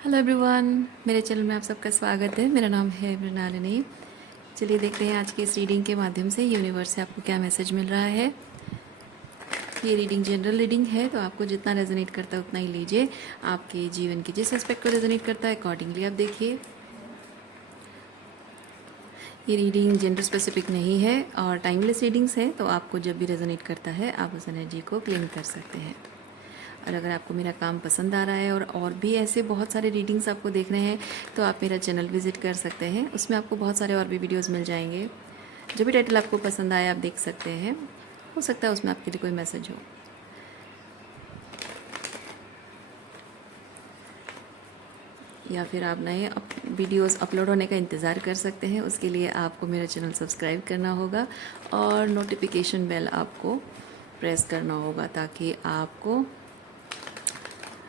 Hello everyone, मेरे channel में आप सबका स्वागत है। मेरा नाम है मृणालिनी। चलिए देखते हैं आज की इस रीडिंग के माध्यम से यूनिवर्स से आपको क्या मैसेज मिल रहा है। ये रीडिंग जनरल रीडिंग है, तो आपको जितना रेजोनेट करता है उतना ही लीजिए। आपके जीवन के जिस एस्पेक्ट को रेजोनेट करता है अकॉर्डिंगली आप देखिए। ये रीडिंग जेंडर स्पेसिफिक नहीं है और टाइमलेस रीडिंग्स है, तो आपको जब भी रेजोनेट करता है आप उस एनर्जी को क्लेम कर सकते हैं। और अगर आपको मेरा काम पसंद आ रहा है और भी ऐसे बहुत सारे रीडिंग्स आपको देखने हैं, तो आप मेरा चैनल विज़िट कर सकते हैं। उसमें आपको बहुत सारे और भी वीडियोस मिल जाएंगे। जो भी टाइटल आपको पसंद आए आप देख सकते हैं। हो सकता है उसमें आपके लिए कोई मैसेज हो, या फिर आप नए वीडियोस अपलोड होने का इंतज़ार कर सकते हैं। उसके लिए आपको मेरा चैनल सब्सक्राइब करना होगा और नोटिफिकेशन बेल आपको प्रेस करना होगा ताकि आपको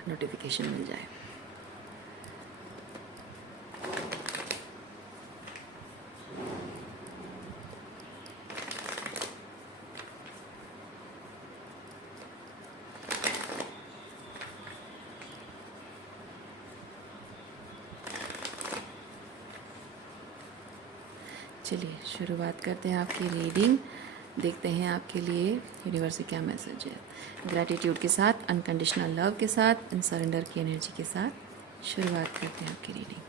नोटिफिकेशन मिल जाए। चलिए शुरुआत करते हैं आपकी रीडिंग। देखते हैं आपके लिए यूनिवर्स से क्या मैसेज है। ग्रैटिट्यूड के साथ, अनकंडीशनल लव के साथ, एंड सरेंडर की एनर्जी के साथ शुरुआत करते हैं आपकी रीडिंग।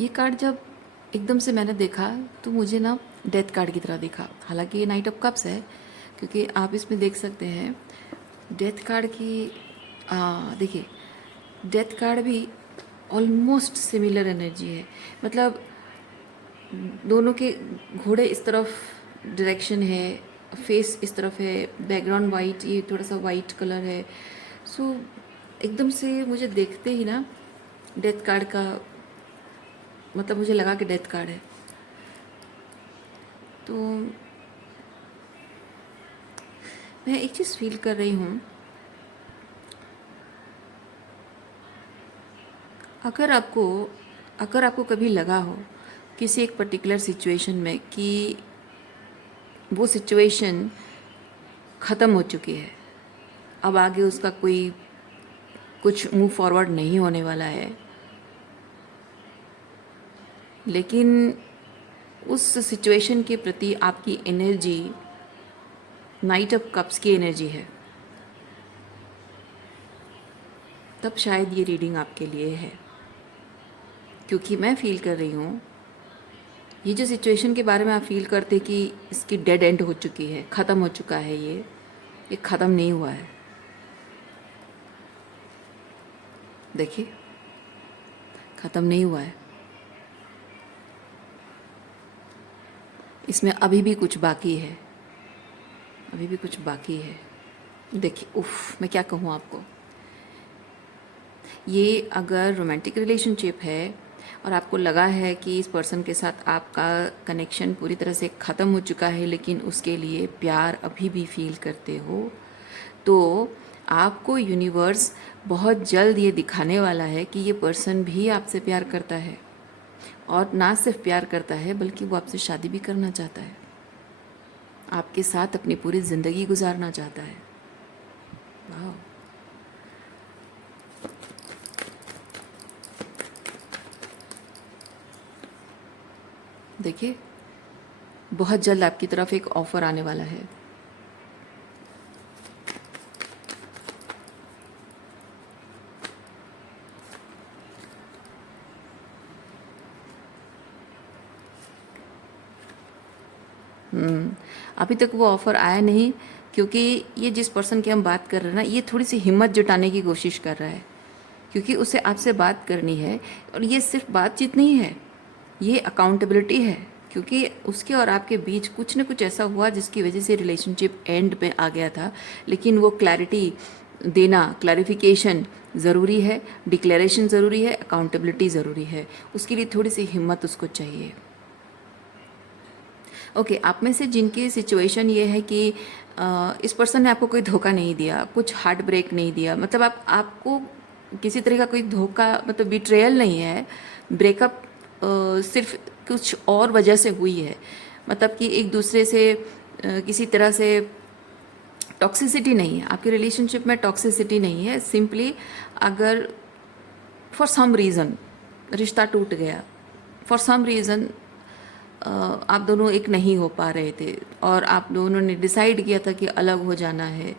ये कार्ड जब एकदम से मैंने देखा तो मुझे ना डेथ कार्ड की तरह दिखा। हालांकि ये नाइट ऑफ कप्स है, क्योंकि आप इसमें देख सकते हैं डेथ कार्ड की। देखिए, डेथ कार्ड भी ऑलमोस्ट सिमिलर एनर्जी है। मतलब दोनों के घोड़े इस तरफ डायरेक्शन है, फेस इस तरफ है, बैकग्राउंड वाइट, ये थोड़ा सा वाइट कलर है। सो एकदम से मुझे देखते ही ना डेथ कार्ड का मतलब मुझे लगा कि डेथ कार्ड है। तो मैं एक चीज़ फील कर रही हूँ, अगर आपको कभी लगा हो किसी एक पर्टिकुलर सिचुएशन में कि वो सिचुएशन ख़त्म हो चुकी है, अब आगे उसका कोई कुछ मूव फॉरवर्ड नहीं होने वाला है, लेकिन उस सिचुएशन के प्रति आपकी एनर्जी नाइट ऑफ कप्स की एनर्जी है, तब शायद ये रीडिंग आपके लिए है। क्योंकि मैं फील कर रही हूँ ये जो सिचुएशन के बारे में आप फील करते कि इसकी डेड एंड हो चुकी है, ख़त्म हो चुका है, ये ख़त्म नहीं हुआ है। देखिए, ख़त्म नहीं हुआ है, इसमें अभी भी कुछ बाकी है, अभी भी कुछ बाकी है। देखिए, उफ, मैं क्या कहूँ आपको। ये अगर रोमांटिक रिलेशनशिप है और आपको लगा है कि इस पर्सन के साथ आपका कनेक्शन पूरी तरह से ख़त्म हो चुका है, लेकिन उसके लिए प्यार अभी भी फील करते हो, तो आपको यूनिवर्स बहुत जल्द ये दिखाने वाला है कि ये पर्सन भी आपसे प्यार करता है। और ना सिर्फ प्यार करता है बल्कि वो आपसे शादी भी करना चाहता है, आपके साथ अपनी पूरी ज़िंदगी गुजारना चाहता है। वाह। देखिए, बहुत जल्द आपकी तरफ एक ऑफ़र आने वाला है। अभी तक वो ऑफ़र आया नहीं, क्योंकि ये जिस पर्सन की हम बात कर रहे हैं ना, ये थोड़ी सी हिम्मत जुटाने की कोशिश कर रहा है, क्योंकि उसे आपसे बात करनी है। और ये सिर्फ बातचीत नहीं है, ये अकाउंटेबिलिटी है, क्योंकि उसके और आपके बीच कुछ न कुछ ऐसा हुआ जिसकी वजह से रिलेशनशिप एंड में आ गया था। लेकिन वो क्लैरिटी देना, क्लैरिफिकेशन ज़रूरी है, डिक्लेरेशन ज़रूरी है, अकाउंटेबिलिटी ज़रूरी है। उसके लिए थोड़ी सी हिम्मत उसको चाहिए। ओके, आप में से जिनकी सिचुएशन ये है कि इस पर्सन ने आपको कोई धोखा नहीं दिया, कुछ हार्ट ब्रेक नहीं दिया, मतलब आपको किसी तरह का कोई धोखा मतलब बिट्रेयल नहीं है। ब्रेकअप सिर्फ कुछ और वजह से हुई है, मतलब कि एक दूसरे से किसी तरह से टॉक्सिसिटी नहीं है आपके रिलेशनशिप में, टॉक्सिसिटी नहीं है। सिंपली अगर फॉर सम रीज़न रिश्ता टूट गया, फॉर सम रीज़न आप दोनों एक नहीं हो पा रहे थे और आप दोनों ने डिसाइड किया था कि अलग हो जाना है,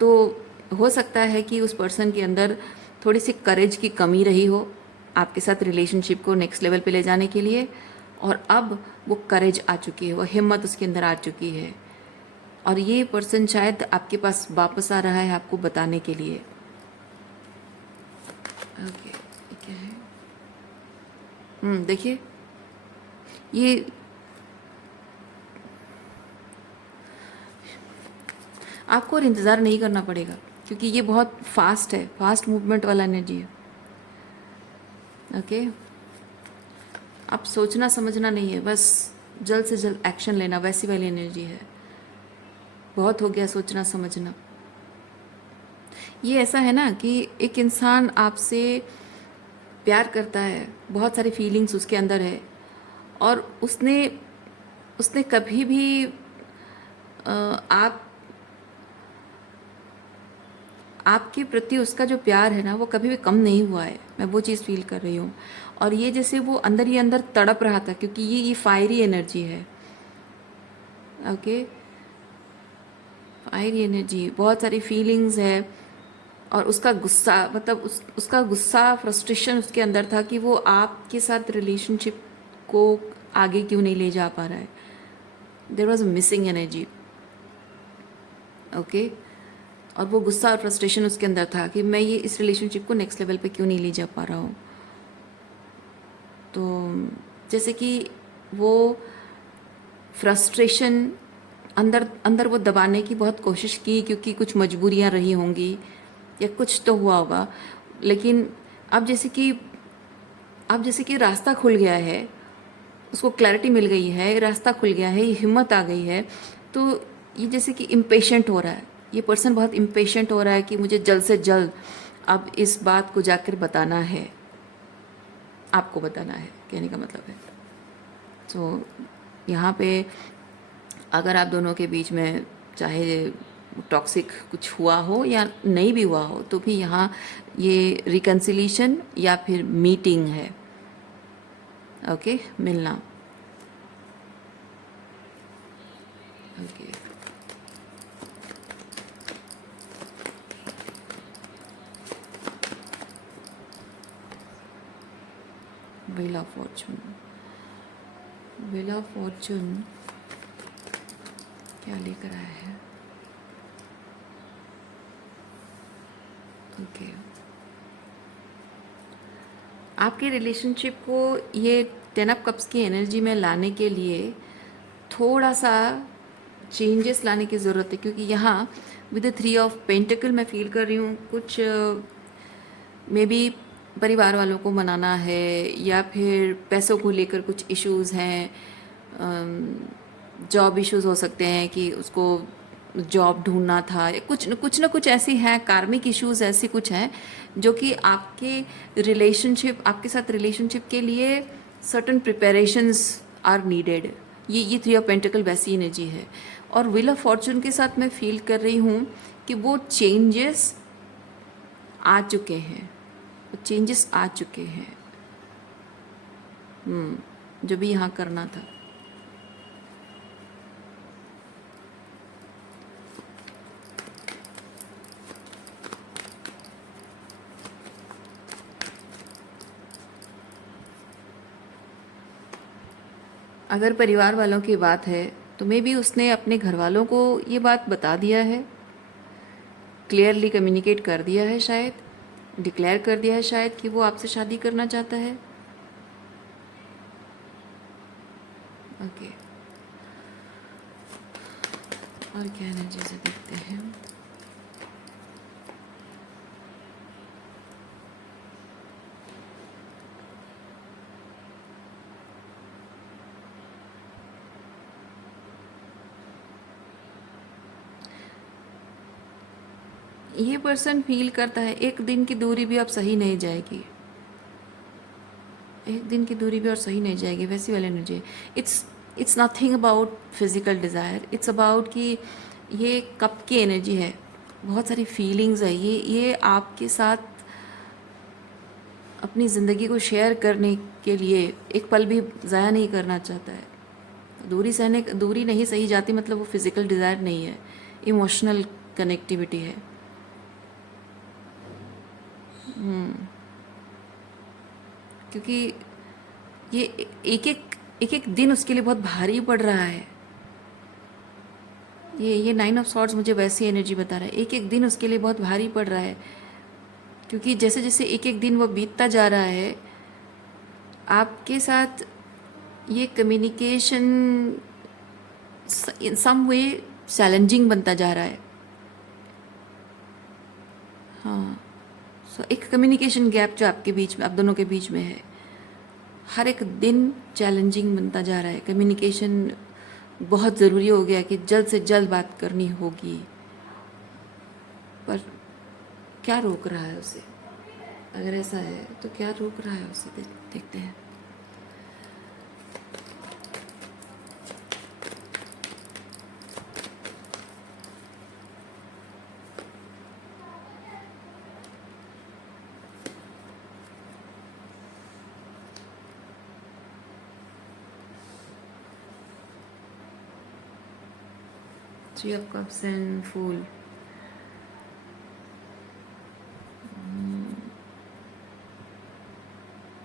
तो हो सकता है कि उस पर्सन के अंदर थोड़ी सी करेज की कमी रही हो आपके साथ रिलेशनशिप को नेक्स्ट लेवल पे ले जाने के लिए, और अब वो करेज आ चुकी है, वो हिम्मत उसके अंदर आ चुकी है, और ये पर्सन शायद आपके पास वापस आ रहा है आपको बताने के लिए। ओके, क्या है? देखिए, ये आपको और इंतज़ार नहीं करना पड़ेगा, क्योंकि ये बहुत फास्ट है, फास्ट मूवमेंट वाला एनर्जी है। ओके, आप सोचना समझना नहीं है, बस जल्द से जल्द एक्शन लेना, वैसी वाली एनर्जी है। बहुत हो गया सोचना समझना। ये ऐसा है ना कि एक इंसान आपसे प्यार करता है, बहुत सारी फीलिंग्स उसके अंदर है, और उसने उसने कभी भी आप आपके प्रति उसका जो प्यार है ना वो कभी भी कम नहीं हुआ है, मैं वो चीज़ फील कर रही हूँ। और ये जैसे वो अंदर ही अंदर तड़प रहा था, क्योंकि ये फायरी एनर्जी है। ओके, फायरी एनर्जी, बहुत सारी फीलिंग्स है, और उसका गुस्सा, मतलब उसका गुस्सा, फ्रस्ट्रेशन उसके अंदर था कि वो आपके साथ रिलेशनशिप को आगे क्यों नहीं ले जा पा रहा है। There was a missing energy. Okay, और वो गुस्सा और फ्रस्ट्रेशन उसके अंदर था कि मैं ये इस रिलेशनशिप को नेक्स्ट लेवल पे क्यों नहीं ले जा पा रहा हूँ। तो जैसे कि वो फ्रस्ट्रेशन अंदर अंदर वो दबाने की बहुत कोशिश की, क्योंकि कुछ मजबूरियाँ रही होंगी या कुछ तो हुआ होगा, लेकिन अब जैसे कि रास्ता खुल गया है, उसको क्लैरिटी मिल गई है, रास्ता खुल गया है, ये हिम्मत आ गई है, तो ये जैसे कि इम्पेशेंट हो रहा है, ये पर्सन बहुत इम्पेशेंट हो रहा है कि मुझे जल्द से जल्द अब इस बात को जाकर बताना है, आपको बताना है, कहने का मतलब है। तो यहाँ पे अगर आप दोनों के बीच में चाहे टॉक्सिक कुछ हुआ हो या नहीं भी हुआ हो, तो भी यहाँ ये रिकन्सिलिएशन या फिर मीटिंग है। ओके, मिलना। Okay, wheel of Fortune, wheel of Fortune क्या लेकर आया है? ओके, आपके रिलेशनशिप को ये 10 ऑफ कप्स की एनर्जी में लाने के लिए थोड़ा सा चेंजेस लाने की ज़रूरत है, क्योंकि यहाँ विद द 3 ऑफ पेंटिकल मैं फील कर रही हूँ कुछ मे बी परिवार वालों को मनाना है, या फिर पैसों को लेकर कुछ इश्यूज़ हैं, जॉब इश्यूज़ हो सकते हैं कि उसको जॉब ढूंढना था, या कुछ ना कुछ ऐसी हैं, कार्मिक इश्यूज़ ऐसी कुछ हैं जो कि आपके रिलेशनशिप, आपके साथ रिलेशनशिप के लिए सर्टन प्रिपरेशंस आर नीडेड। ये 3 ऑफ पेंटिकल वैसी एनर्जी है। और व्हील ऑफ फॉर्चून के साथ मैं फील कर रही हूँ कि वो चेंजेस आ चुके हैं, चेंजेस आ चुके हैं, जो भी यहाँ करना था। अगर परिवार वालों की बात है तो मे बी उसने अपने घर वालों को ये बात बता दिया है, क्लियरली कम्युनिकेट कर दिया है, शायद डिक्लेयर कर दिया है शायद कि वो आपसे शादी करना चाहता है। ओके, और क्या एनर्जी से देखते हैं? ये पर्सन फील करता है एक दिन की दूरी भी अब सही नहीं जाएगी, एक दिन की दूरी भी और सही नहीं जाएगी, वैसी वाली energy. It's nothing about physical desire, it's about कि ये कप की एनर्जी है, बहुत सारी फीलिंग्स है, ये आपके साथ अपनी ज़िंदगी को शेयर करने के लिए एक पल भी ज़ाया नहीं करना चाहता है। दूरी नहीं सही जाती मतलब वो फिज़िकल डिज़ायर नहीं है, इमोशनल कनेक्टिविटी है। क्योंकि ये एक एक दिन उसके लिए बहुत भारी पड़ रहा है। ये 9 ऑफ सॉर्ड्स मुझे वैसी एनर्जी बता रहा है, एक एक दिन उसके लिए बहुत भारी पड़ रहा है, क्योंकि जैसे जैसे एक एक दिन वो बीतता जा रहा है आपके साथ ये communication in some way challenging बनता जा रहा है। हाँ, सो एक कम्युनिकेशन गैप जो आपके बीच में, आप दोनों के बीच में है, हर एक दिन चैलेंजिंग बनता जा रहा है। कम्युनिकेशन बहुत ज़रूरी हो गया कि जल्द से जल्द बात करनी होगी, पर क्या रोक रहा है उसे? अगर ऐसा है तो क्या रोक रहा है उसे, देखते हैं। Three of Cups and Fool.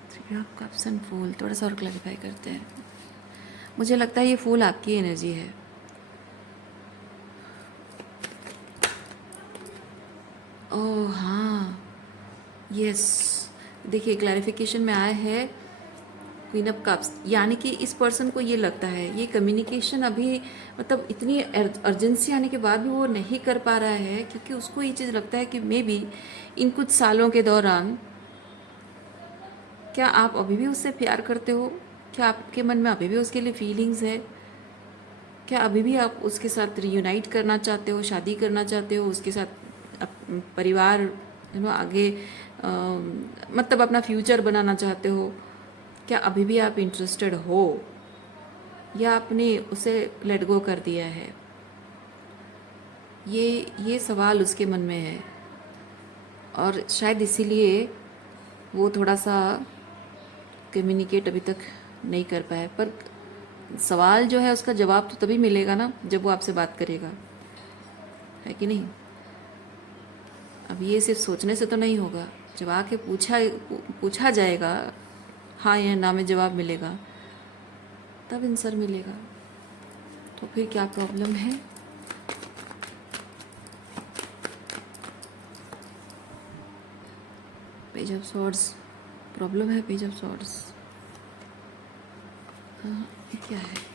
Three of Cups and Fool, थोड़ा सा और क्लैरिफाई करते हैं। मुझे लगता है ये फूल आपकी एनर्जी है। ओह हाँ, यस, देखिए क्लैरिफिकेशन में आया है क्वीन ऑफ कप्स, यानी कि इस पर्सन को ये लगता है ये कम्युनिकेशन अभी मतलब इतनी अर्जेंसी आने के बाद भी वो नहीं कर पा रहा है, क्योंकि उसको ये चीज़ लगता है कि मे बी इन कुछ सालों के दौरान, क्या आप अभी भी उससे प्यार करते हो? क्या आपके मन में अभी भी उसके लिए फीलिंग्स है? क्या अभी भी आप उसके साथ रियूनाइट करना चाहते हो, शादी करना चाहते हो, उसके साथ परिवार आगे मतलब अपना फ्यूचर बनाना चाहते हो? क्या अभी भी आप इंटरेस्टेड हो, या आपने उसे लेट गो कर दिया है? ये सवाल उसके मन में है, और शायद इसीलिए वो थोड़ा सा कम्युनिकेट अभी तक नहीं कर पाया। पर सवाल जो है उसका जवाब तो तभी मिलेगा ना जब वो आपसे बात करेगा, है कि नहीं? अब ये सिर्फ सोचने से तो नहीं होगा, जब आके पूछा जाएगा, हाँ या ना में जवाब मिलेगा, तब आंसर मिलेगा। तो फिर क्या प्रॉब्लम है? पेज ऑफ सॉर्ड्स, प्रॉब्लम है पेज ऑफ सॉर्ड्स। हाँ, ये क्या है?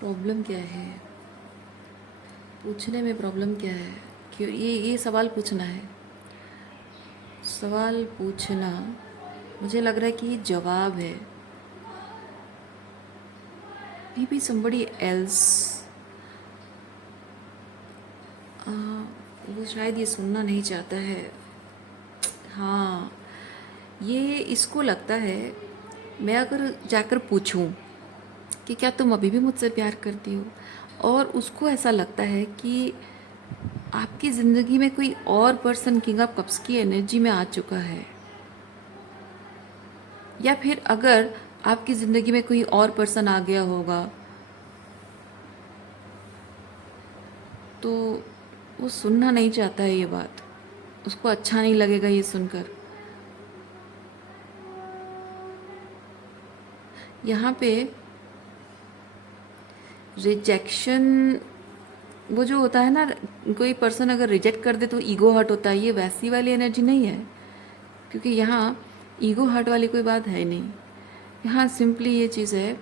प्रॉब्लम क्या है? पूछने में प्रॉब्लम क्या है? क्यों ये सवाल पूछना है? सवाल पूछना मुझे लग रहा है कि ये जवाब है। मे बी somebody else, वो शायद ये सुनना नहीं चाहता है। हाँ, ये इसको लगता है मैं अगर जाकर पूछूं कि क्या तुम अभी भी मुझसे प्यार करती हो, और उसको ऐसा लगता है कि आपकी ज़िंदगी में कोई और पर्सन किंग ऑफ कप्स की एनर्जी में आ चुका है, या फिर अगर आपकी ज़िंदगी में कोई और पर्सन आ गया होगा तो वो सुनना नहीं चाहता है ये बात, उसको अच्छा नहीं लगेगा ये सुनकर। यहाँ पे रिजेक्शन, वो जो होता है ना, कोई पर्सन अगर रिजेक्ट कर दे तो ईगो हर्ट होता है, ये वैसी वाली एनर्जी नहीं है, क्योंकि यहाँ ईगो हर्ट वाली कोई बात है नहीं। यहाँ सिंपली ये चीज़ है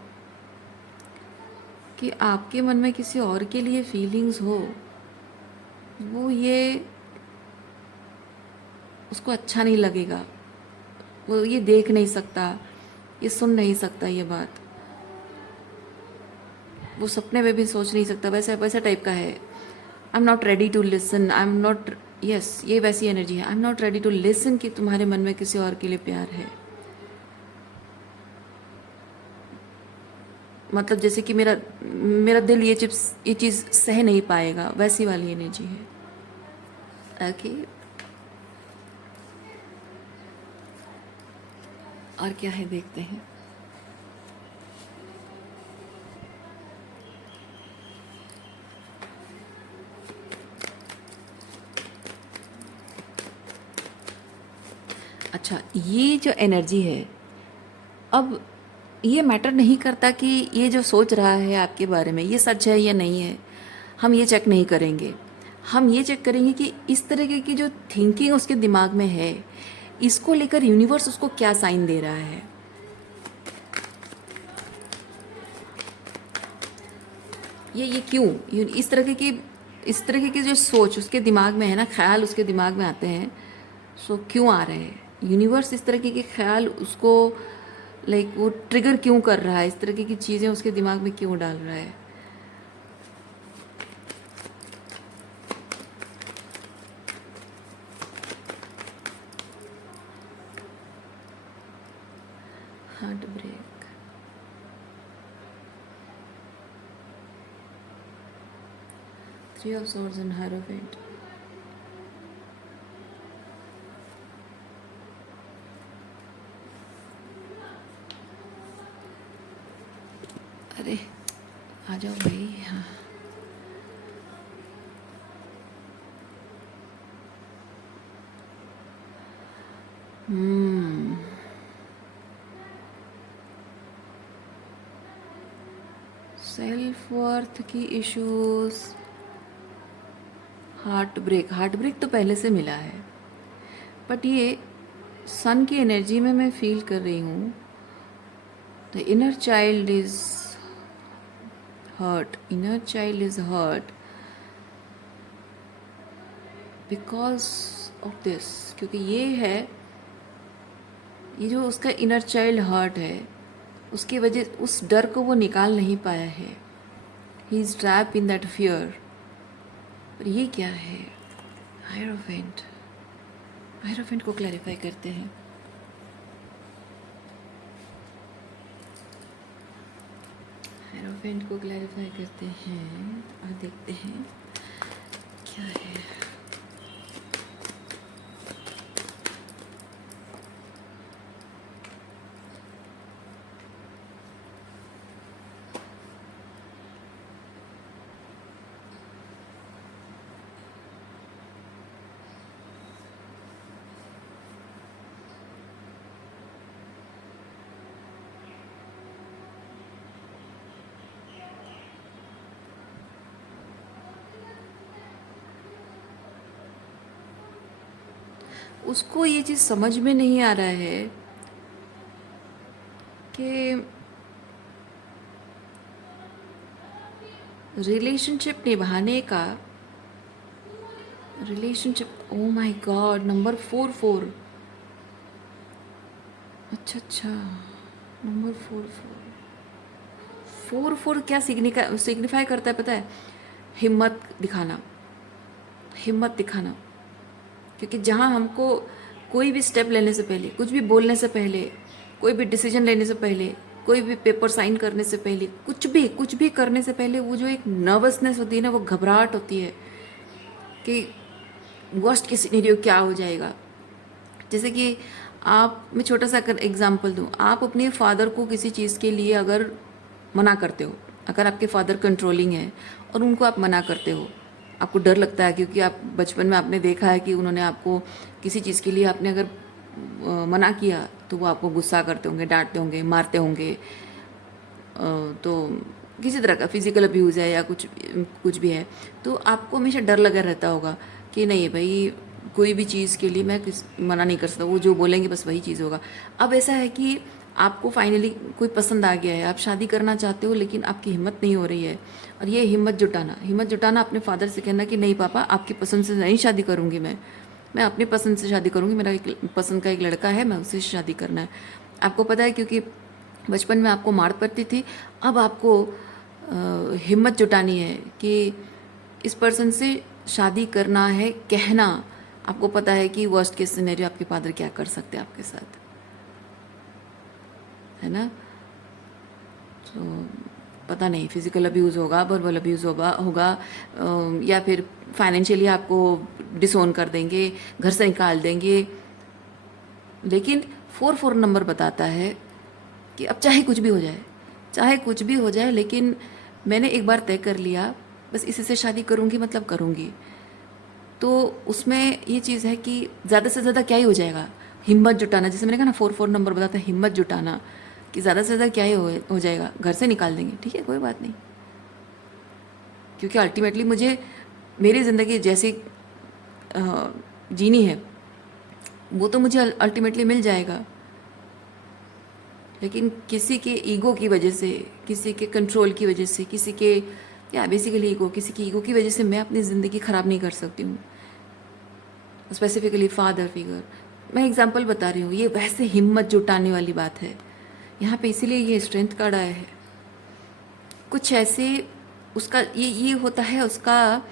कि आपके मन में किसी और के लिए फीलिंग्स हो, वो ये उसको अच्छा नहीं लगेगा, वो ये देख नहीं सकता, ये सुन नहीं सकता ये बात, वो सपने में भी सोच नहीं सकता, वैसा वैसा टाइप का है। I am not ready to listen, I am not, yes ये वैसी एनर्जी है। I am not ready to listen कि तुम्हारे मन में किसी और के लिए प्यार है। मतलब जैसे कि मेरा मेरा दिल ये चीज़ सह नहीं पाएगा, वैसी वाली एनर्जी है। ओके, और क्या है देखते हैं। अच्छा, ये जो एनर्जी है, अब ये मैटर नहीं करता कि ये जो सोच रहा है आपके बारे में ये सच है या नहीं है, हम ये चेक नहीं करेंगे। हम ये चेक करेंगे कि इस तरीके की जो थिंकिंग उसके दिमाग में है, इसको लेकर यूनिवर्स उसको क्या साइन दे रहा है। ये क्यों इस तरह की जो सोच उसके दिमाग में है ना, ख्याल उसके दिमाग में आते हैं, सो क्यों आ रहे हैं। यूनिवर्स इस तरह के ख्याल उसको लाइक वो ट्रिगर क्यों कर रहा है, इस तरह की चीज़ें उसके दिमाग में क्यों डाल रहा है। Heartbreak, three of swords and hierophant. अरे आ जाओ भाई। हाँ, सेल्फ वर्थ की इश्यूज, हार्ट ब्रेक तो पहले से मिला है, बट ये सन की एनर्जी में मैं फील कर रही हूँ। The inner child is hurt, inner child is hurt because of this, क्योंकि ये जो उसका इनर चाइल्ड हर्ट है, उसकी वजह उस डर को वो निकाल नहीं पाया है। He is trap in that fear. पर ये क्या है, हायरोफेंट, हायरोफेंट को क्लैरिफाई करते हैं। हायरोफेंट को क्लैरिफाई करते हैं और देखते हैं क्या है। उसको ये चीज़ समझ में नहीं आ रहा है कि रिलेशनशिप निभाने का, relationship, oh my God, number 4 अच्छा, नंबर 4 क्या सिग्निफाई करता है पता है? हिम्मत दिखाना, हिम्मत दिखाना। क्योंकि जहाँ हमको कोई भी स्टेप लेने से पहले, कुछ भी बोलने से पहले, कोई भी डिसीजन लेने से पहले, कोई भी पेपर साइन करने से पहले, कुछ भी करने से पहले वो जो एक नर्वसनेस होती है ना, वो घबराहट होती है कि वर्स्ट केस सिनेरियो क्या हो जाएगा। जैसे कि मैं छोटा सा अगर एग्जांपल दूँ, आप अपने फादर को किसी चीज़ के लिए अगर मना करते हो, अगर आपके फादर कंट्रोलिंग है और उनको आप मना करते हो, आपको डर लगता है क्योंकि आप बचपन में आपने देखा है कि उन्होंने आपको किसी चीज़ के लिए आपने अगर मना किया तो वो आपको गुस्सा करते होंगे, डांटते होंगे, मारते होंगे। तो किसी तरह का फिज़िकल अब्यूज़ है या कुछ भी है, तो आपको हमेशा डर लगा रहता होगा कि नहीं भाई, कोई भी चीज़ के लिए मैं मना नहीं कर सकता, वो जो बोलेंगे बस वही चीज़ होगा। अब ऐसा है कि आपको फाइनली कोई पसंद आ गया है, आप शादी करना चाहते हो लेकिन आपकी हिम्मत नहीं हो रही है, और ये हिम्मत जुटाना अपने फादर से कहना कि नहीं पापा, आपकी पसंद से नहीं शादी करूँगी मैं, मैं अपनी पसंद से शादी करूँगी, मेरा एक पसंद का एक लड़का है, मैं उससे शादी करना है। आपको पता है क्योंकि बचपन में आपको मार पड़ती थी, अब आपको हिम्मत जुटानी है कि इस पर्सन से शादी करना है, कहना। आपको पता है कि वर्स्ट केस सिनेरियो आपके फादर क्या कर सकते हैं आपके साथ, है ना। तो पता नहीं फिज़िकल अब्यूज़ होगा, वर्बल अब्यूज़ होगा या फिर फाइनेंशियली आपको डिसोन कर देंगे, घर से निकाल देंगे। लेकिन 4 नंबर बताता है कि अब चाहे कुछ भी हो जाए, चाहे कुछ भी हो जाए, लेकिन मैंने एक बार तय कर लिया, बस इसी से शादी करूँगी, मतलब करूँगी। तो उसमें ये चीज़ है कि ज़्यादा से ज़्यादा क्या ही हो जाएगा, हिम्मत जुटाना। जैसे मैंने कहा ना 4 नंबर बताता है हिम्मत जुटाना, कि ज़्यादा से ज़्यादा क्या ही हो जाएगा, घर से निकाल देंगे, ठीक है कोई बात नहीं। क्योंकि अल्टीमेटली मुझे मेरी ज़िंदगी जैसी जीनी है वो तो मुझे अल्टीमेटली मिल जाएगा, लेकिन किसी के ईगो की वजह से, किसी के कंट्रोल की वजह से, किसी के या बेसिकली ईगो, किसी की ईगो की वजह से मैं अपनी ज़िंदगी ख़राब नहीं कर सकती हूँ। स्पेसिफिकली फादर फिगर, मैं एग्जांपल बता रही हूँ, ये वैसे हिम्मत जुटाने वाली बात है यहाँ पे, इसीलिए ये स्ट्रेंथ कार्ड आया है। कुछ ऐसे उसका ये होता है, उसका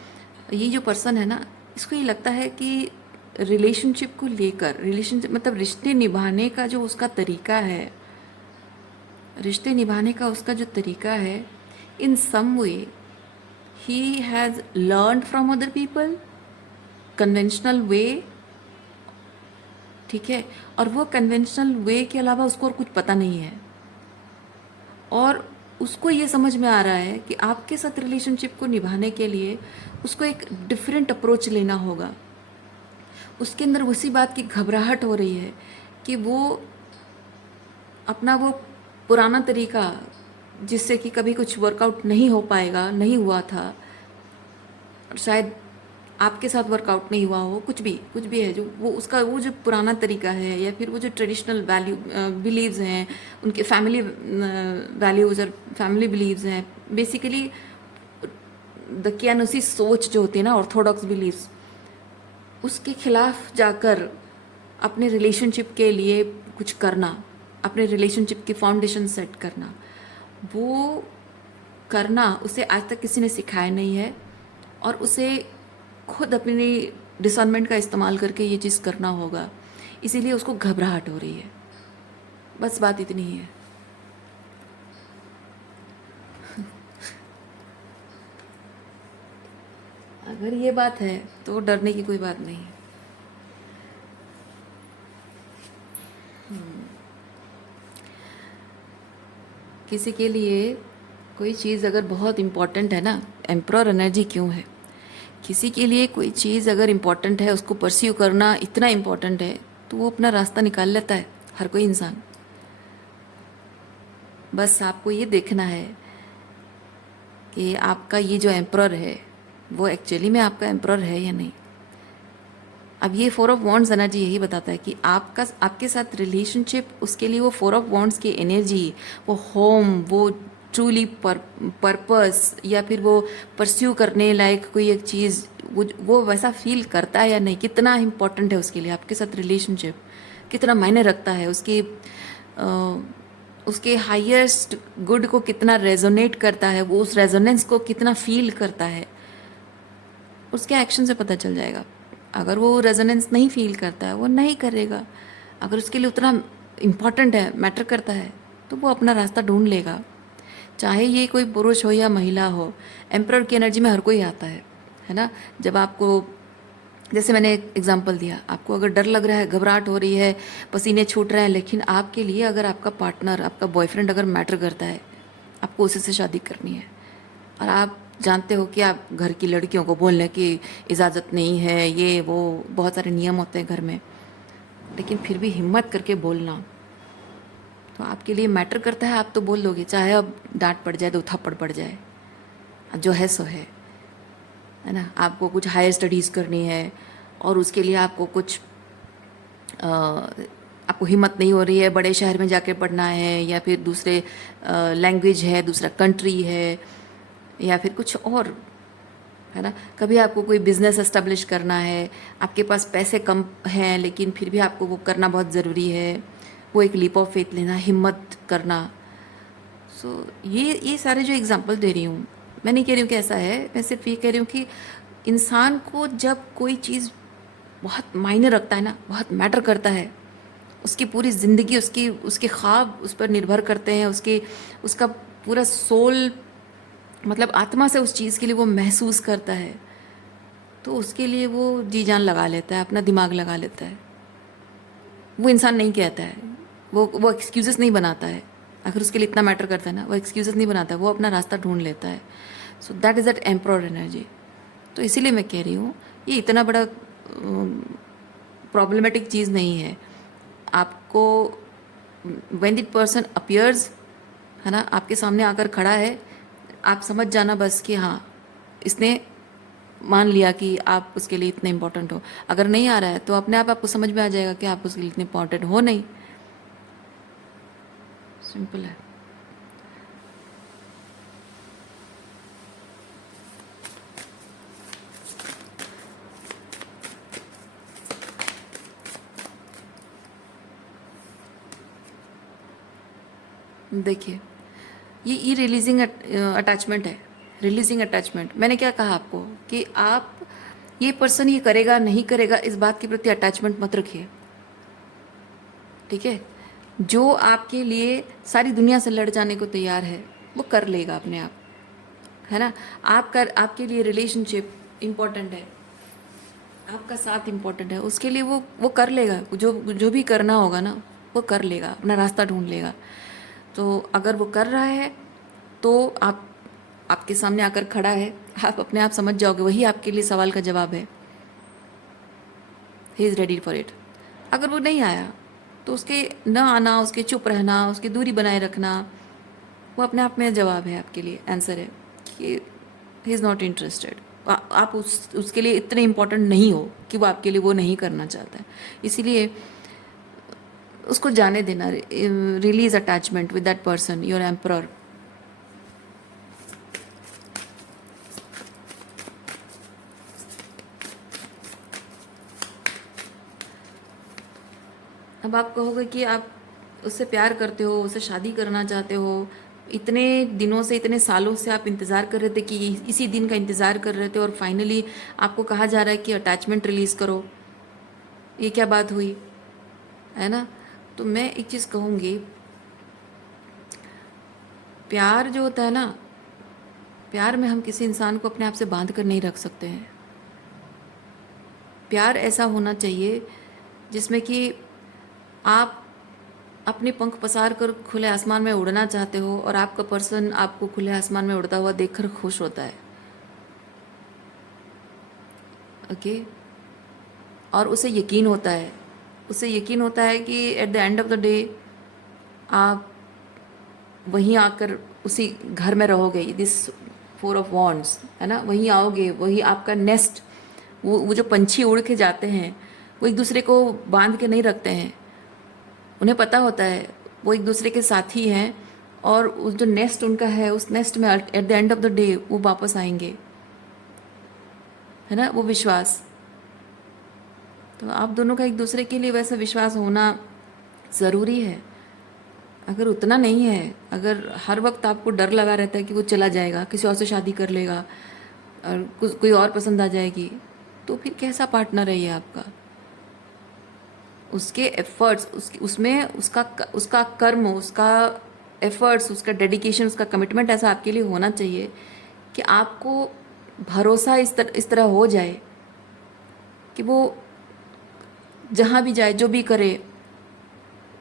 ये जो पर्सन है ना, इसको ये लगता है कि रिलेशनशिप को लेकर, रिलेशनशिप मतलब रिश्ते निभाने का जो उसका तरीका है, रिश्ते निभाने का उसका जो तरीका है, in some way he has learned from other people, conventional way, ठीक है। और वो कन्वेंशनल वे के अलावा उसको और कुछ पता नहीं है, और उसको ये समझ में आ रहा है कि आपके साथ रिलेशनशिप को निभाने के लिए उसको एक डिफरेंट अप्रोच लेना होगा। उसके अंदर उसी बात की घबराहट हो रही है कि वो अपना वो पुराना तरीका, जिससे कि कभी कुछ वर्कआउट नहीं हो पाएगा, नहीं हुआ था, शायद आपके साथ वर्कआउट नहीं हुआ हो, कुछ भी है जो वो उसका वो जो पुराना तरीका है, या फिर वो जो ट्रेडिशनल वैल्यू बिलीव्स हैं, उनके फैमिली वैल्यूज़ और फैमिली बिलीव्स हैं, बेसिकली दकियानुसी सोच जो होती है ना, ऑर्थोडॉक्स बिलीव्स, उसके खिलाफ जाकर अपने रिलेशनशिप के लिए कुछ करना, अपने रिलेशनशिप की फाउंडेशन सेट करना, वो करना उसे आज तक किसी ने सिखाया नहीं है, और उसे खुद अपनी डिसर्नमेंट का इस्तेमाल करके ये चीज़ करना होगा। इसीलिए उसको घबराहट हो रही है, बस बात इतनी ही है। अगर ये बात है तो डरने की कोई बात नहीं है। किसी के लिए कोई चीज़ अगर बहुत इम्पॉर्टेंट है ना, एम्परर एनर्जी क्यों है, किसी के लिए कोई चीज़ अगर इम्पॉर्टेंट है, उसको परस्यू करना इतना इम्पॉर्टेंट है, तो वो अपना रास्ता निकाल लेता है, हर कोई इंसान। बस आपको ये देखना है कि आपका ये जो एम्परर है वो एक्चुअली में आपका एम्परर है या नहीं। अब ये 4 ऑफ वॉन्ड्स एनर्जी यही बताता है कि आपका आपके साथ रिलेशनशिप, उसके लिए वो 4 ऑफ वॉन्ड्स की एनर्जी, वो होम, वो ट्रूली पर्पस, या फिर वो परस्यू करने लायक कोई एक चीज़, वो वैसा फील करता है या नहीं, कितना इम्पोर्टेंट है उसके लिए आपके साथ रिलेशनशिप, कितना मायने रखता है, उसके हाईएस्ट गुड को कितना रेजोनेट करता है, वो उस रेजोनेंस को कितना फील करता है, उसके एक्शन से पता चल जाएगा। अगर वो रेजोनेंस नहीं फील करता है, वो नहीं करेगा। अगर उसके लिए उतना इम्पॉर्टेंट है, मैटर करता है, तो वो अपना रास्ता ढूंढ लेगा, चाहे ये कोई पुरुष हो या महिला हो। एम्परर की एनर्जी में हर कोई आता है ना। जब आपको, जैसे मैंने एक एग्जांपल दिया, आपको अगर डर लग रहा है, घबराहट हो रही है, पसीने छूट रहे हैं, लेकिन आपके लिए अगर आपका पार्टनर, आपका बॉयफ्रेंड अगर मैटर करता है, आपको उसी से शादी करनी है, और आप जानते हो कि आप घर की लड़कियों को बोलने की इजाज़त नहीं है, ये वो बहुत सारे नियम होते हैं घर में, लेकिन फिर भी हिम्मत करके बोलना, तो आपके लिए मैटर करता है, आप तो बोल दोगे, चाहे अब डांट पड़ जाए, 2 थप्पड़ पड़ जाए, जो है सो है ना। आपको कुछ हायर स्टडीज़ करनी है, और उसके लिए आपको कुछ आपको हिम्मत नहीं हो रही है, बड़े शहर में जाके पढ़ना है, या फिर दूसरे लैंग्वेज है, दूसरा कंट्री है, या फिर कुछ और है ना। कभी आपको कोई बिजनेस एस्टेब्लिश करना है, आपके पास पैसे कम हैं लेकिन फिर भी आपको वो करना बहुत ज़रूरी है, वो एक लीप ऑफ फेथ लेना, हिम्मत करना। सो ये सारे जो एग्जांपल दे रही हूँ, मैं नहीं कह रही हूँ कि ऐसा है, मैं सिर्फ ये कह रही हूँ कि इंसान को जब कोई चीज़ बहुत मायने रखता है ना, बहुत मैटर करता है, उसकी पूरी ज़िंदगी, उसकी उसके ख्वाब उस पर निर्भर करते हैं, उसका पूरा सोल, मतलब आत्मा से उस चीज़ के लिए वो महसूस करता है, तो उसके लिए वो जी जान लगा लेता है, अपना दिमाग लगा लेता है। वो इंसान नहीं कहता है, वो एक्सक्यूज़ेस नहीं बनाता है। अगर उसके लिए इतना मैटर करता है ना, वो एक्सक्यूज़ेस नहीं बनाता है, वो अपना रास्ता ढूंढ लेता है। So that is that emperor energy. तो इसीलिए मैं कह रही हूँ ये इतना बड़ा प्रॉब्लमेटिक चीज़ नहीं है। आपको व्हेन दैट पर्सन अपीयर्स, है ना, आपके सामने आकर खड़ा है, आप समझ जाना बस कि हाँ, इसने मान लिया कि आप उसके लिए इतने इम्पोर्टेंट हो। अगर नहीं आ रहा है तो अपने आप आपको समझ में आ जाएगा कि आप उसके लिए इतने इम्पोर्टेंट हो नहीं। सिंपल है। देखिए, ये रिलीजिंग अटैचमेंट है। रिलीजिंग अटैचमेंट, मैंने क्या कहा आपको कि आप, ये पर्सन ये करेगा नहीं करेगा, इस बात के प्रति अटैचमेंट मत रखिए, ठीक है। जो आपके लिए सारी दुनिया से लड़ जाने को तैयार है, वो कर लेगा अपने आप, है ना। आपके लिए रिलेशनशिप इम्पोर्टेंट है, आपका साथ इम्पोर्टेंट है, उसके लिए वो कर लेगा, जो जो भी करना होगा ना, वो कर लेगा, अपना रास्ता ढूंढ लेगा। तो अगर वो कर रहा है तो आपके सामने आकर खड़ा है, आप अपने आप समझ जाओगे, वही आपके लिए सवाल का जवाब है। He is ready for it. अगर वो नहीं आया तो उसके न आना, उसके चुप रहना, उसकी दूरी बनाए रखना, वो अपने आप में जवाब है, आपके लिए आंसर है कि ही इज़ नॉट इंटरेस्टेड। आप उसके लिए इतने इम्पोर्टेंट नहीं हो कि वो आपके लिए वो नहीं करना चाहता है। इसीलिए उसको जाने देना। Release attachment with that person, your emperor. अब आप कहोगे कि आप उससे प्यार करते हो, उससे शादी करना चाहते हो, इतने दिनों से, इतने सालों से आप इंतज़ार कर रहे थे कि इसी दिन का इंतज़ार कर रहे थे, और फाइनली आपको कहा जा रहा है कि अटैचमेंट रिलीज़ करो, ये क्या बात हुई, है ना। तो मैं एक चीज़ कहूँगी, प्यार जो होता है ना, प्यार में हम किसी इंसान को अपने आप से बांध कर नहीं रख सकते हैं। प्यार ऐसा होना चाहिए जिसमें कि आप अपने पंख पसार कर खुले आसमान में उड़ना चाहते हो, और आपका पर्सन आपको खुले आसमान में उड़ता हुआ देखकर खुश होता है, ओके। और उसे यकीन होता है कि at the end of the day आप वहीं आकर उसी घर में रहोगे, दिस फोर ऑफ वॉन्ड्स, है ना, वहीं आओगे, वही आपका नेस्ट। वो जो पंछी उड़ के जाते हैं, वो एक दूसरे को बांध के नहीं रखते हैं, उन्हें पता होता है वो एक दूसरे के साथी हैं, और उस जो नेस्ट उनका है, उस नेस्ट में at the end of the day वो वापस आएंगे, है ना, वो विश्वास। तो आप दोनों का एक दूसरे के लिए वैसा विश्वास होना ज़रूरी है। अगर उतना नहीं है, अगर हर वक्त आपको डर लगा रहता है कि वो चला जाएगा, किसी और से शादी कर लेगा, और कोई और पसंद आ जाएगी, तो फिर कैसा पार्टनर है ये आपका। उसके एफर्ट्स, उसमें उसका कर्म, उसका एफर्ट्स, उसका डेडिकेशन, उसका कमिटमेंट ऐसा आपके लिए होना चाहिए कि आपको भरोसा इस तरह हो जाए कि वो जहाँ भी जाए, जो भी करे,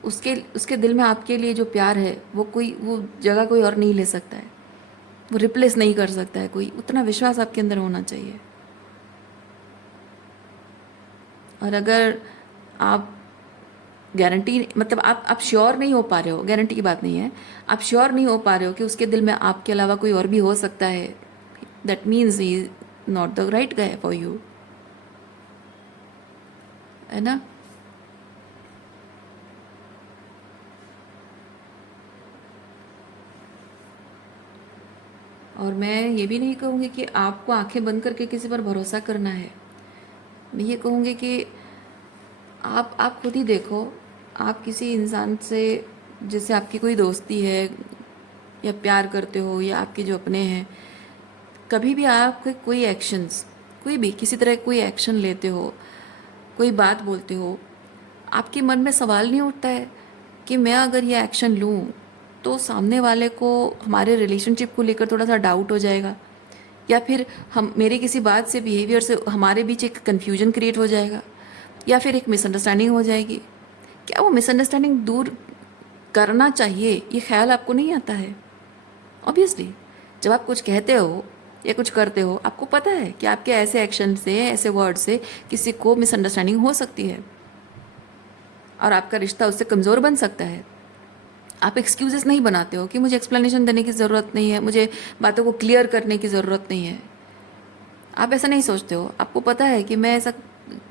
उसके उसके दिल में आपके लिए जो प्यार है, वो जगह कोई और नहीं ले सकता है, वो रिप्लेस नहीं कर सकता है कोई। उतना विश्वास आपके अंदर होना चाहिए। और अगर आप गारंटी, मतलब आप श्योर नहीं हो पा रहे हो, गारंटी की बात नहीं है, आप श्योर नहीं हो पा रहे हो कि उसके दिल में आपके अलावा कोई और भी हो सकता है, that means he is not the right guy for you, है ना। और मैं ये भी नहीं कहूँगी कि आपको आंखें बंद करके किसी पर भरोसा करना है। मैं ये कहूँगी कि आप खुद ही देखो, आप किसी इंसान से, जैसे आपकी कोई दोस्ती है या प्यार करते हो या आपके जो अपने हैं, कभी भी आप कोई एक्शंस, कोई भी किसी तरह कोई एक्शन लेते हो, कोई बात बोलते हो, आपके मन में सवाल नहीं उठता है कि मैं अगर ये एक्शन लूँ तो सामने वाले को हमारे रिलेशनशिप को लेकर थोड़ा सा डाउट हो जाएगा, या फिर हम मेरे किसी बात से, बिहेवियर से हमारे बीच एक कन्फ्यूजन क्रिएट हो जाएगा, या फिर एक मिसअंडरस्टैंडिंग हो जाएगी। क्या वो मिसअंडरस्टैंडिंग दूर करना चाहिए, ये ख्याल आपको नहीं आता है? ऑब्वियसली जब आप कुछ कहते हो या कुछ करते हो, आपको पता है कि आपके ऐसे एक्शन से, ऐसे वर्ड से किसी को मिसअंडरस्टैंडिंग हो सकती है और आपका रिश्ता उससे कमज़ोर बन सकता है। आप एक्सक्यूजेस नहीं बनाते हो कि मुझे एक्सप्लेनेशन देने की ज़रूरत नहीं है, मुझे बातों को क्लियर करने की ज़रूरत नहीं है। आप ऐसा नहीं सोचते हो। आपको पता है कि मैं ऐसा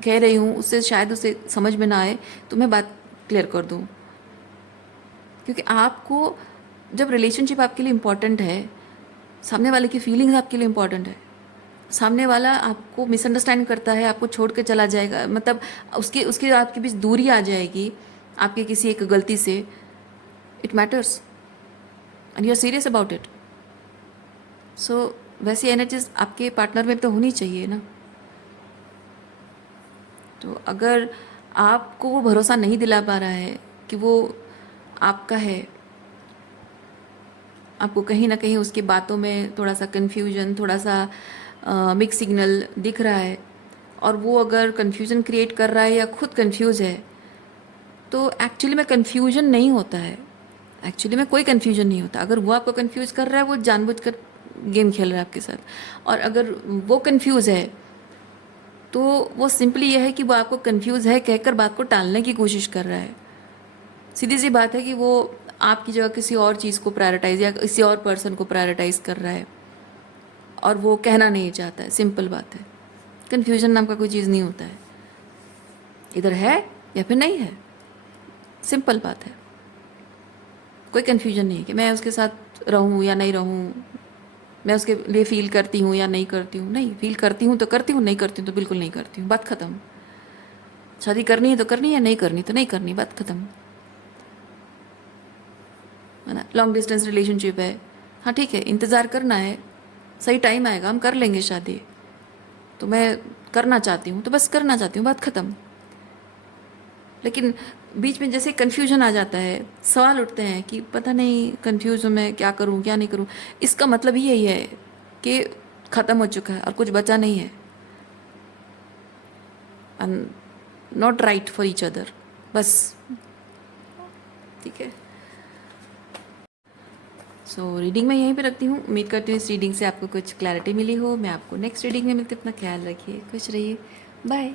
कह रही हूँ, उससे शायद उसे समझ में ना आए, तो मैं बात क्लियर कर दूँ। क्योंकि आपको, जब रिलेशनशिप आपके लिए इम्पॉर्टेंट है, सामने वाले की फीलिंग्स आपके लिए इम्पॉर्टेंट है, सामने वाला आपको मिसअंडरस्टैंड करता है, आपको छोड़ के चला जाएगा, मतलब उसके उसके आपके बीच दूरी आ जाएगी आपके किसी एक गलती से, it matters and you are serious about it. So वैसी एनर्जीज आपके पार्टनर में तो होनी चाहिए ना। तो अगर आपको वो भरोसा नहीं दिला पा रहा है कि वो आपका है, आपको कहीं ना कहीं उसकी बातों में थोड़ा सा कन्फ्यूजन, थोड़ा सा मिक्स सिग्नल दिख रहा है, और वो अगर कन्फ्यूजन क्रिएट कर रहा है या खुद कन्फ्यूज़ है, तो एक्चुअली में कन्फ्यूजन नहीं होता है। एक्चुअली में कोई कन्फ्यूजन नहीं होता। अगर वो आपको कन्फ्यूज़ कर रहा है, वो जानबूझकर गेम खेल रहा है आपके साथ, और अगर वो कन्फ्यूज़ है तो वो सिंपली यह है कि वो आपको कन्फ्यूज़ है कहकर बात को टालने की कोशिश कर रहा है। सीधी सी बात है कि वो आपकी जगह किसी और चीज़ को प्रायोरिटाइज या किसी और पर्सन को प्रायोरिटाइज कर रहा है, और वो कहना नहीं चाहता है। सिंपल बात है। कन्फ्यूजन नाम का कोई चीज़ नहीं होता है, इधर है या फिर नहीं है, सिंपल बात है। कोई कन्फ्यूजन नहीं है कि मैं उसके साथ रहूं या नहीं रहूं, मैं उसके लिए फील करती हूँ या नहीं करती हूँ। नहीं, फील करती हूँ तो करती हूँ, नहीं करती हूँ तो बिल्कुल नहीं करती हूँ, बात ख़त्म। शादी करनी है तो करनी है, नहीं करनी तो नहीं करनी, बात ख़त्म, है ना। लॉन्ग डिस्टेंस रिलेशनशिप है, हाँ ठीक है, इंतज़ार करना है, सही टाइम आएगा, हम कर लेंगे शादी। तो मैं करना चाहती हूँ तो बस करना चाहती हूँ, बात ख़त्म। लेकिन बीच में जैसे कन्फ्यूजन आ जाता है, सवाल उठते हैं कि पता नहीं कन्फ्यूज हूँ मैं, क्या करूँ क्या नहीं करूँ, इसका मतलब ही यही है कि ख़त्म हो चुका है और कुछ बचा नहीं है, and not right for each other, बस। ठीक है। सो रीडिंग मैं यहीं पे रखती हूँ। उम्मीद करती हूँ इस रीडिंग से आपको कुछ क्लैरिटी मिली हो। मैं आपको नेक्स्ट रीडिंग में मिलती हूँ। अपना ख्याल रखिए, खुश रहिए, बाय।